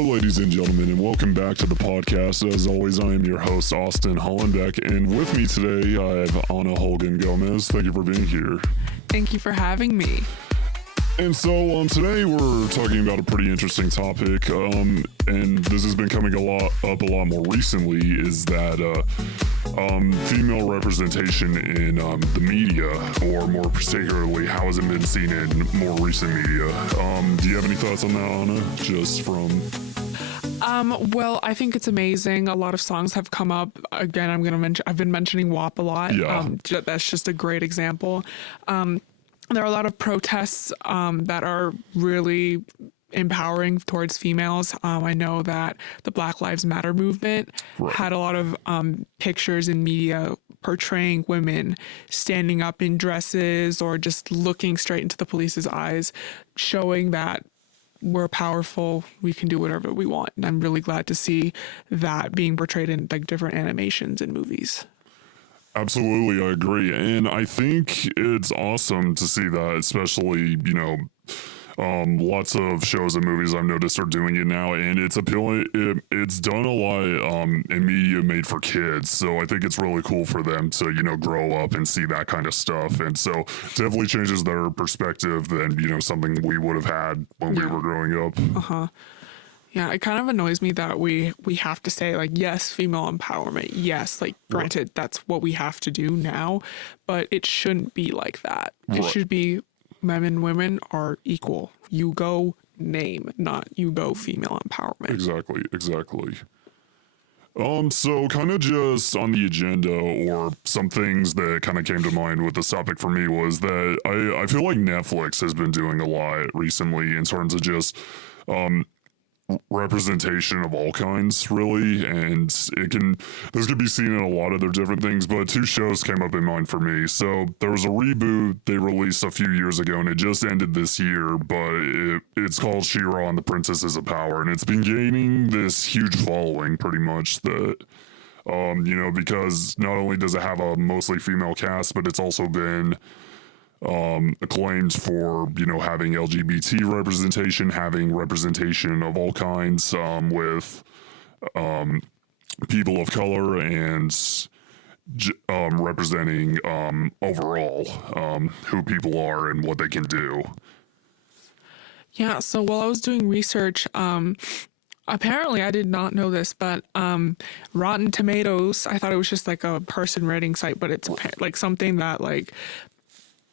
Hello, ladies and gentlemen, and welcome back to the podcast. As always, I am your host, Austin Hollenbeck, and with me today, I have Anna Holgan Gomez. Thank you for being here. Thank you for having me. And so today we're talking about a pretty interesting topic, and this has been coming up a lot more recently, is that female representation in the media, or more particularly, how has it been seen in more recent media? Do you have any thoughts on that, Anna? Just from... Well, I think it's amazing. A lot of songs have come up. Again, I've been mentioning WAP a lot. Yeah. That's just a great example. There are a lot of protests that are really empowering towards females. I know that the Black Lives Matter movement had a lot of pictures in media portraying women standing up in dresses or just looking straight into the police's eyes, showing that we're powerful, we can do whatever we want. And I'm really glad to see that being portrayed in like different animations and movies. Absolutely, I agree. And I think it's awesome to see that, especially, lots of shows and movies I've noticed are doing it now, and it's appealing. It's done a lot in media made for kids, so I think it's really cool for them to, grow up and see that kind of stuff. And so definitely changes their perspective than, something we would have had when we were growing up. Yeah, it kind of annoys me that we have to say, like, yes, female empowerment. Yes, like, granted, that's what we have to do now, but it shouldn't be like that. It should be men and women are equal. You go name, not you go female empowerment. Exactly. So kind of just on the agenda, or some things that kind of came to mind with this topic for me, was that I feel like Netflix has been doing a lot recently in terms of just representation of all kinds, really, and this could be seen in a lot of their different things, but two shows came up in mind for me. So there was a reboot they released a few years ago, and it just ended this year, but it's called She-Ra and the Princesses of Power, and it's been gaining this huge following, pretty much, that because not only does it have a mostly female cast, but it's also been acclaimed for, having LGBT representation, having representation of all kinds, with people of color, and representing overall who people are and what they can do. Yeah, so while I was doing research, apparently I did not know this, but Rotten Tomatoes, I thought it was just like a person rating site, but it's like something that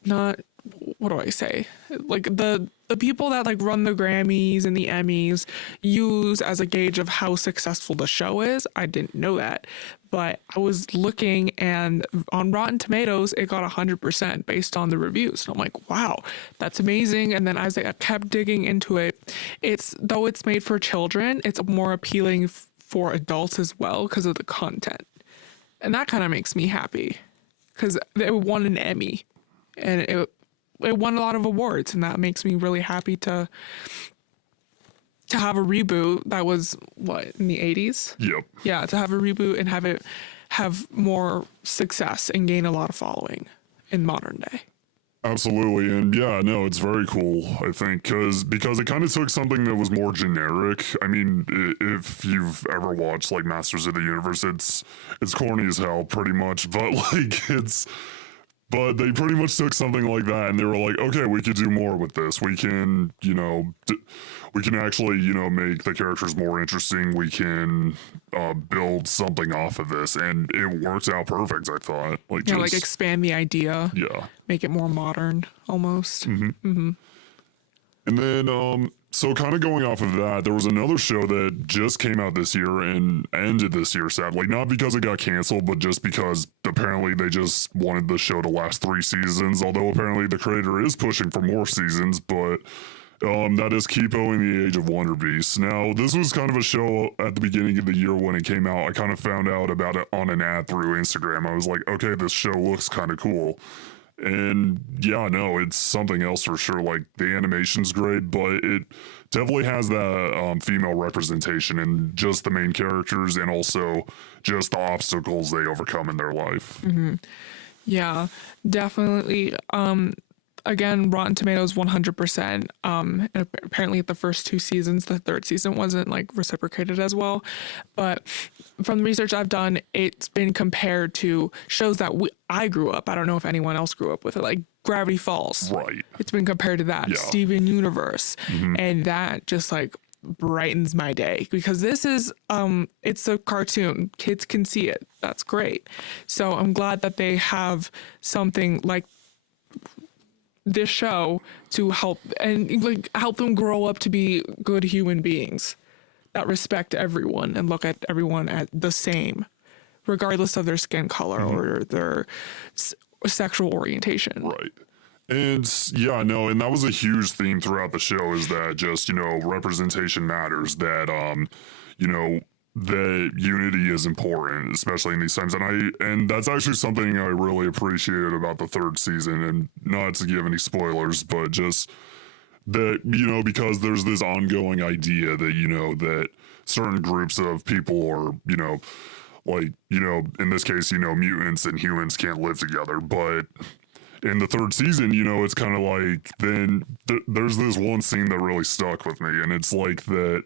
not, what do I say? Like the people that like run the Grammys and the Emmys use as a gauge of how successful the show is. I didn't know that, but I was looking, and on Rotten Tomatoes, it got 100% based on the reviews. And I'm like, wow, that's amazing. And then as I kept digging into it, though it's made for children, it's more appealing for adults as well because of the content. And that kind of makes me happy because it won an Emmy. And it won a lot of awards, and that makes me really happy to have a reboot that was, in the 80s? Yep. Yeah, to have a reboot and have more success and gain a lot of following in modern day. Absolutely, and yeah, no, it's very cool, I think, because it kind of took something that was more generic. I mean, if you've ever watched, like, Masters of the Universe, it's corny as hell, pretty much, but, But they pretty much took something like that, and they were like, okay, we could do more with this. We can, we can actually, make the characters more interesting. We can build something off of this, and it worked out perfect, I thought. Like expand the idea. Yeah. Make it more modern, almost. Mm-hmm. Mm-hmm. And then, so kind of going off of that, there was another show that just came out this year and ended this year, sadly. Not because it got canceled, but just because apparently they just wanted the show to last 3 seasons, although apparently the creator is pushing for more seasons, but that is Kipo in the Age of Wonderbeasts. Now, this was kind of a show at the beginning of the year when it came out. I kind of found out about it on an ad through Instagram. I was like, okay, this show looks kind of cool. And yeah, no, it's something else for sure. Like, the animation's great, but it definitely has that female representation in just the main characters, and also just the obstacles they overcome in their life. Mm-hmm. Yeah, definitely. again, Rotten Tomatoes 100%. And apparently at the first 2 seasons, the third season wasn't like reciprocated as well. But from the research I've done, it's been compared to shows that I grew up. I don't know if anyone else grew up with it, like Gravity Falls. Right. It's been compared to that. Yeah. Steven Universe. And that just like brightens my day, because this is it's a cartoon, kids can see it, that's great. So I'm glad that they have something like this show to help and like help them grow up to be good human beings that respect everyone and look at everyone as the same, regardless of their skin color or their sexual orientation. Right. And yeah, no, and that was a huge theme throughout the show, is that just, you know, representation matters, that, you know, that unity is important, especially in these times. And that's actually something I really appreciated about the third season, and not to give any spoilers, but just that, you know, because there's this ongoing idea that, you know, that certain groups of people are, you know, like, you know, in this case, you know, mutants and humans can't live together, but in the third season, you know, it's kind of like, then there's this one scene that really stuck with me, and it's like that,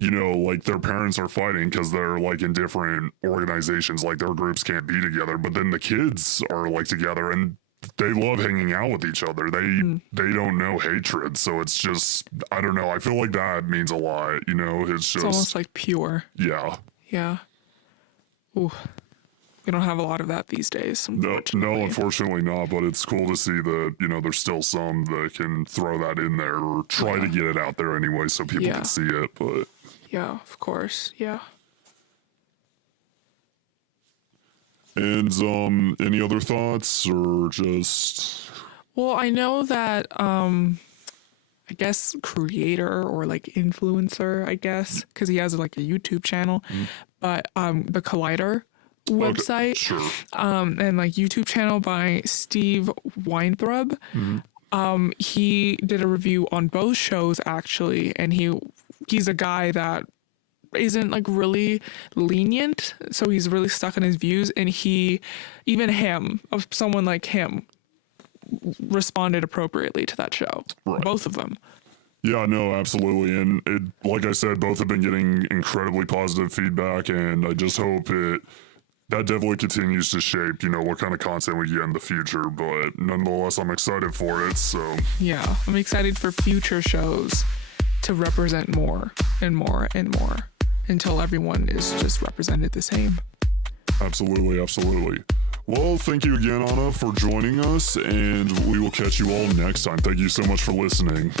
you know, like their parents are fighting because they're like in different organizations, like their groups can't be together, but then the kids are like together and they love hanging out with each other. They don't know hatred, so it's just, I don't know, I feel like that means a lot, you know. It's just, It's almost like pure. yeah. Ooh. We don't have a lot of that these days, unfortunately. No, unfortunately not, but it's cool to see that, you know, there's still some that can throw that in there, or try to get it out there anyway so people can see it, but... Yeah, of course, yeah. And, any other thoughts, or just... Well, I know that, I guess creator or like influencer, I guess, because he has like a YouTube channel, but the Collider website, Okay, sure. and like YouTube channel by Steve Weintraub. He did a review on both shows actually, and he's a guy that isn't like really lenient, so he's really stuck in his views, and someone like him responded appropriately to that show. Right. Both of them. Yeah, no, absolutely. And it, like I said, both have been getting incredibly positive feedback, and I just hope that definitely continues to shape, you know, what kind of content we get in the future. But nonetheless, I'm excited for it. So Yeah, I'm excited for future shows to represent more and more and more until everyone is just represented the same. absolutely, absolutely. Well, thank you again, Anna, for joining us, and we will catch you all next time. Thank you so much for listening.